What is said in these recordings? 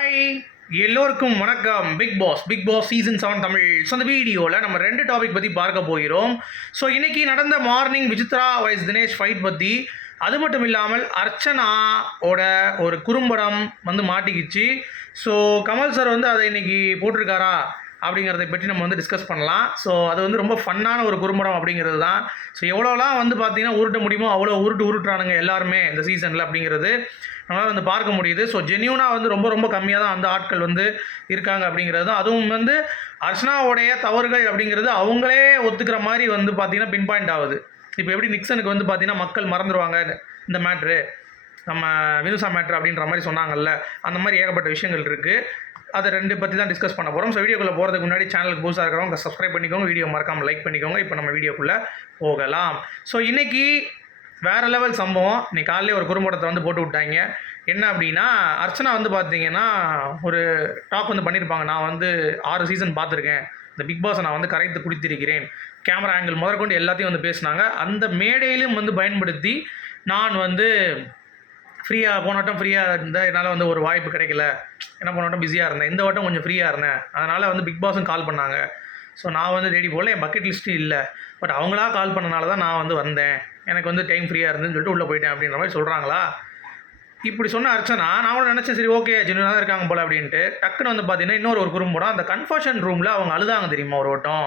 Hi எல்லோருக்கும் வணக்கம். Big boss big boss season seven Tamil. So அந்த வீடியோவில் நம்ம ரெண்டு டாபிக் பற்றி பார்க்க போகிறோம். ஸோ இன்றைக்கி நடந்த மார்னிங் விசித்ரா வைஸ் தினேஷ் ஃபைட் பற்றி அது மட்டும் இல்லாமல் அர்ச்சனாவோட ஒரு குறும்படம் வந்து மாட்டிக்கிச்சு. ஸோ கமல் சார் வந்து அதை இன்னைக்கு போட்டிருக்காரா? அப்படிங்கிறத பற்றி நம்ம வந்து டிஸ்கஸ் பண்ணலாம். ஸோ அது வந்து ரொம்ப ஃபன்னான ஒரு குறும்படம் அப்படிங்கிறது தான் ஸோ எவ்வளோலாம் வந்து பார்த்தீங்கன்னா உருட்ட முடியுமோ அவ்வளோ உருட்டு உருட்டுறானுங்க எல்லாருமே இந்த சீசனில் அப்படிங்கிறது. நம்மளால் வந்து பார்க்க முடியுது. ஸோ ஜென்யூனாக வந்து ரொம்ப ரொம்ப கம்மியாக தான் அந்த ஆட்கள் வந்து இருக்காங்க அப்படிங்கிறது தான் அதுவும் வந்து அர்ச்சனாவுடைய தவறுகள் அப்படிங்கிறது அவங்களே ஒத்துக்கிற மாதிரி வந்து பார்த்தீங்கன்னா பின் பாயிண்ட் ஆகுது. இப்போ எப்படி நிக்சனுக்கு வந்து பார்த்தீங்கன்னா மக்கள் மறந்துடுவாங்க இந்த மேட்ரு நம்ம வினுசா மேட்ரு அப்படின்ற மாதிரி சொன்னாங்கல்ல. அந்த மாதிரி ஏகப்பட்ட விஷயங்கள் இருக்குது அதை ரெண்டு பற்றி தான் டிஸ்கஸ் பண்ண போகிறோம் ஸோ வீடியோக்குள்ளே போகிறதுக்கு முன்னாடி சேனலுக்கு புதுசாக இருக்கிறவங்க சப்ஸ்கிரைப் பண்ணிக்கோங்க. வீடியோ மறக்காமல் லைக் பண்ணிக்கோங்க. இப்போ நம்ம வீடியோக்குள்ளே போகலாம். ஸோ இன்றைக்கி வேறு லெவல் சம்பவம். இன்னைக்கு காலையில் ஒரு குறும்படத்தை வந்து போட்டு விட்டாங்க. என்ன அப்படின்னா அர்ச்சனா வந்து பார்த்தீங்கன்னா ஒரு டாக் வந்து பண்ணியிருப்பாங்க நான் வந்து ஆறு சீசன் பார்த்துருக்கேன். இந்த பிக் பாஸை நான் வந்து கரைத்து குடித்திருக்கிறேன். கேமரா ஆங்கிள் முதற்கொண்டு எல்லாத்தையும் வந்து பேசினாங்க. அந்த மேடையிலும் வந்து பயன்படுத்தி நான் வந்து ஃப்ரீயாக போன வட்டம் ஃப்ரீயாக இருந்தால் என்னால் வந்து ஒரு வாய்ப்பு கிடைக்கல. என்ன போன வட்டம் பிஸியாக இருந்தேன். இந்த வட்டம் கொஞ்சம் ஃப்ரீயாக இருந்தேன். அதனால் வந்து பிக் பாஸும் கால் பண்ணாங்க. ஸோ நான் வந்து தேடி போகல. என் பக்கெட் லிஸ்ட்டும் இல்லை. பட் அவங்களா கால் பண்ணனால தான் நான் வந்து வந்தேன். எனக்கு வந்து டைம் ஃப்ரீயாக இருந்துன்னு சொல்லிட்டு உள்ளே போயிட்டேன் அப்படின்ற மாதிரி சொல்கிறாங்களா இப்படி சொன்ன அர்ச்சனா நான் கூட நினச்சேன் சரி ஓகே ஜென்யூனாக தான் இருக்காங்க போல் அப்படின்ட்டு. டக்குன்னு வந்து பார்த்தீங்கன்னா இன்னொரு ஒரு குறும்படம். அந்த கன்ஃபர்ஷன் ரூமில் அவங்க அழுதாங்க தெரியுமா ஒரு வட்டம்?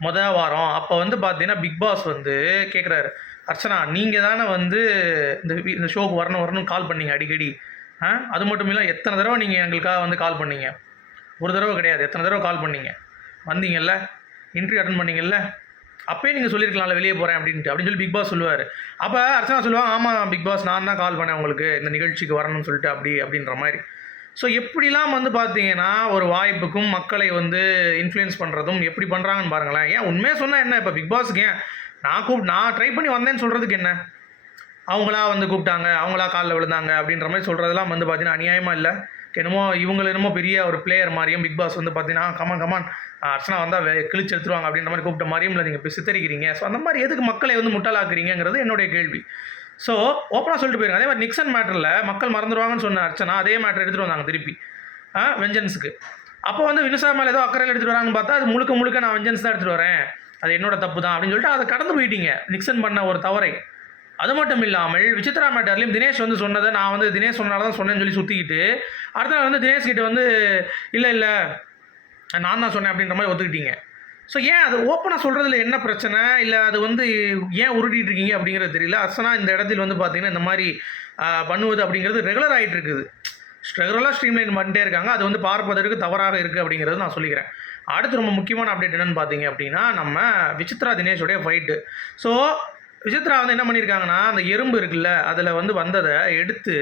முதல் வாரம். அப்போ வந்து பார்த்தீங்கன்னா பிக் பாஸ் வந்து கேட்குறாரு அர்ச்சனா நீங்கள் தானே வந்து இந்த இந்த ஷோக்கு வரணும் வரணும்னு கால் பண்ணீங்க அடிக்கடி. ஆ? அது மட்டும் இல்லை எத்தனை தடவை நீங்கள் எங்களுக்காக வந்து கால் பண்ணீங்க? ஒரு தடவை கிடையாது எத்தனை தடவை கால் பண்ணீங்க? வந்தீங்கல்ல இன்டர்வியூ அட்டன் பண்ணீங்கல்ல அப்பயே நீங்கள் சொல்லியிருக்கலாம்ல வெளியே போகிறேன் அப்படின்ட்டு. அப்படின்னு சொல்லி பிக் பாஸ் சொல்லுவார். அப்போ அர்ச்சனா சொல்லுவாங்க ஆமாம் பிக் பாஸ் நான் தான் கால் பண்ணேன் உங்களுக்கு இந்த நிகழ்ச்சிக்கு வரணும்னு சொல்லிட்டு அப்படி அப்படின்ற மாதிரி. ஸோ எப்படிலாம் வந்து பார்த்தீங்கன்னா ஒரு வாய்ப்புக்கும் மக்களை வந்து இன்ஃப்ளூயன்ஸ் பண்ணுறதும் எப்படி பண்ணுறாங்கன்னு பாருங்களேன். ஏன் உண்மையாக சொன்னால் என்ன? இப்போ பிக் பாஸ்க்கு ஏன்? நான் கூப் நான் ட்ரை பண்ணி வந்தேன்னு சொல்கிறதுக்கு என்ன? அவங்களா வந்து கூப்பிட்டாங்க அவங்களா காலில் விழுந்தாங்க அப்படின்ற மாதிரி சொல்கிறதெல்லாம் வந்து பார்த்தீங்கன்னா அநியாயமாக இல்லை. என்னமோ இவங்க என்னமோ பெரிய ஒரு பிளேயர் மாதிரியும் பிக் பாஸ் வந்து பார்த்தீங்கன்னா கமான் கமான் அர்ச்சனா வந்தால் வே கிழிச்சு எடுத்துருவாங்க அப்படின்ற மாதிரி கூப்பிட்ட மாதிரியும் இல்லை நீங்கள் இப்போ சித்தரிக்கிறீங்க ஸோ அந்த மாதிரி எதுக்கு மக்களை வந்து முட்டாளாக்குறீங்கிறது என்னுடைய கேள்வி. ஸோ ஓப்பனாக சொல்லிட்டு போயிருங்க அதே மாதிரி நிக்சன் மேட்டரில் மக்கள் மறந்துடுவாங்கன்னு சொன்ன அர்ச்சனா அதே மேட்டர் எடுத்துகிட்டு வந்தாங்க திருப்பி. ஆ வெஞ்சன்ஸுக்கு அப்போ வந்து வினுசா மேலே ஏதோ அக்கறையில் எடுத்துகிட்டு வராங்கன்னு பார்த்தா அது முழுக்க முழுக்க நான் வெஞ்சன்ஸ் தான் எடுத்துகிட்டு வரேன். அது என்னோட தப்பு தான். அப்படின்னு சொல்லிட்டு அதை கடந்து போயிட்டீங்க. நிக்சன் பண்ண ஒரு தவறை. அது மட்டும் இல்லாமல் விசித்ரா மேட்டர்லேயும் தினேஷ் வந்து சொன்னதை நான் வந்து தினேஷ் சொன்னால தான் சொன்னேன்னு சொல்லி சுற்றிக்கிட்டு அடுத்த நாள் வந்து தினேஷ் கிட்ட வந்து இல்லை இல்லை நான் தான் சொன்னேன் அப்படின்ற மாதிரி ஒத்துக்கிட்டீங்க. ஸோ ஏன் அது ஓப்பனாக சொல்கிறதுல என்ன பிரச்சனை? இல்லை அது வந்து ஏன் உருட்டிட்டு இருக்கீங்க அப்படிங்கிறது தெரியல. அசனா இந்த இடத்தில் வந்து பார்த்தீங்கன்னா இந்த மாதிரி பண்ணுவது அப்படிங்கிறது ரெகுலர் ஆகிட்டு இருக்குது. ரெகுலராக ஸ்ட்ரீம்லைன் பண்ணிட்டே இருக்காங்க. அது வந்து பார்ப்பதற்கு தவறாக இருக்குது அப்படிங்கிறது நான் சொல்லிக்கிறேன். அடுத்து ரொம்ப முக்கியமான அப்டேட் என்னன்னு பார்த்தீங்க அப்படின்னா நம்ம விசித்ரா தினேஷோடைய ஃபைட்டு ஸோ விசித்ரா வந்து என்ன பண்ணியிருக்காங்கன்னா அந்த எறும்பு இருக்குல்ல அதில் வந்து வந்ததை எடுத்து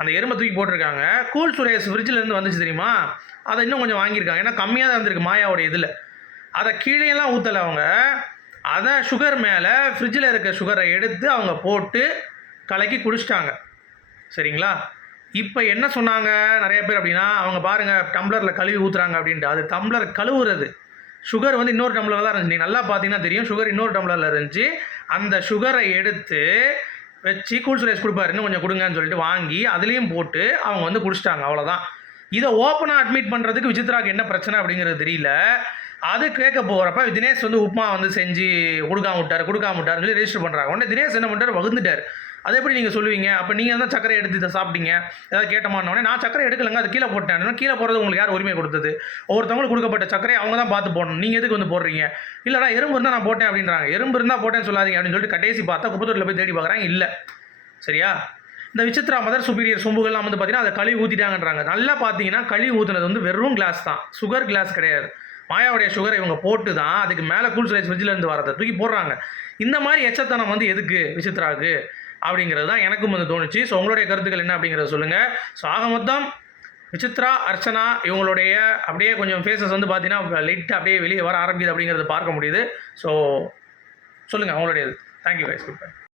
அந்த எறும்பை தூக்கி போட்டிருக்காங்க. கூல் சுரேஷ் ஃப்ரிட்ஜில் இருந்து வந்துச்சு தெரியுமா? அதை இன்னும் கொஞ்சம் வாங்கியிருக்காங்க. ஏன்னா கம்மியாக தான் வந்திருக்கு மாயாவோடைய இதில். அதை கீழேலாம் ஊற்றலை அவங்க. அதை சுகர் மேலே ஃப்ரிட்ஜில் இருக்க சுகரை எடுத்து அவங்க போட்டு கலக்கி குடிச்சிட்டாங்க. சரிங்களா? இப்போ என்ன சொன்னாங்க நிறைய பேர் அப்படின்னா அவங்க பாருங்கள் டம்ளரில் கழுவி ஊற்றுறாங்க அப்படின்ட்டு. அது டம்ளர் கழுவுறது. சுகர் வந்து இன்னொரு டம்ளரில் தான் இருந்துச்சு. நீங்கள் நல்லா பார்த்தீங்கன்னா தெரியும் சுகர் இன்னொரு டம்ளரில் இருந்துச்சு. அந்த சுகரை எடுத்து வச்சு கூல் சுரேஷ் கொடுப்பாருன்னு கொஞ்சம் கொடுங்கன்னு சொல்லிட்டு வாங்கி அதுலேயும் போட்டு அவங்க வந்து குடிச்சிட்டாங்க. அவ்வளோதான் இதை ஓப்பனாக அட்மிட் பண்ணுறதுக்கு விசித்ராக்கு என்ன பிரச்சனை அப்படிங்கிறது தெரியல. அது கேட்க போகிறப்ப தினேஷ் வந்து உப்புமா வந்து செஞ்சு கொடுக்காம விட்டார் கொடுக்காம விட்டார் சொல்லி ரெஜிஸ்டர் பண்ணுறாங்க உடனே தினேஷ் என்ன பண்ணுறாரு வகுந்துட்டார். அது எப்படி நீங்கள் சொல்லுவீங்க? அப்போ நீங்கள் தான் சக்கரை எடுத்து இதை சாப்பிட்டீங்க. ஏதாவது கேட்டமானோடனே நான் சக்கரை எடுக்கலங்க அது கீழே போட்டேன். கீழே போகிறது உங்களுக்கு யார் உரிமை கொடுத்தது? ஒவ்வொருத்தவங்களுக்கு கொடுக்கப்பட்ட சக்கரை அவங்க தான் பார்த்து போடணும். நீங்கள் எதுக்கு வந்து போடுறீங்க? இல்லைடா எறும்பு இருந்தால் நான் போட்டேன் அப்படின்றாங்க. எறும்பு இருந்தால் போட்டேன்னு சொல்லாதீங்க அப்படின்னு சொல்லிட்டு கடைசி பார்த்தா குப்பத்தூரில் போய் தேடி பார்க்குறாங்க. இல்லை. சரியா? இந்த விசித்ரா மதர் சுப்பீரியர் சொம்புகள்லாம் வந்து பார்த்தீங்கன்னா அதை கழுவி ஊற்றிட்டாங்கன்றாங்க நல்லா பார்த்தீங்கன்னா கழுவி ஊற்றுனது வந்து வெறும் கிளாஸ் தான். சுகர் கிளாஸ் கிடையாது. மாயாவுடைய சுகரை இவங்க போட்டு தான் அதுக்கு மேலே கூல் சுரேஷ் ஃப்ரிட்ஜில் வரதை தூக்கி போடுறாங்க. இந்த மாதிரி எச்சத்தனம் வந்து எதுக்கு விசித்ராவுக்கு அப்படிங்கிறது தான் எனக்கும் வந்து தோணுச்சு. ஸோ உங்களுடைய கருத்துக்கள் என்ன அப்படிங்கிறத சொல்லுங்கள் ஸோ ஆக மொத்தம் விசித்ரா அர்ச்சனா இவங்களுடைய அப்படியே கொஞ்சம் ஃபேஸஸ் வந்து பார்த்தீங்கன்னா லைட்டாக அப்படியே வெளியே வர ஆரம்பிக்குது அப்படிங்கிறத பார்க்க முடியுது. ஸோ சொல்லுங்கள் அவங்களுடையது thank you guys good bye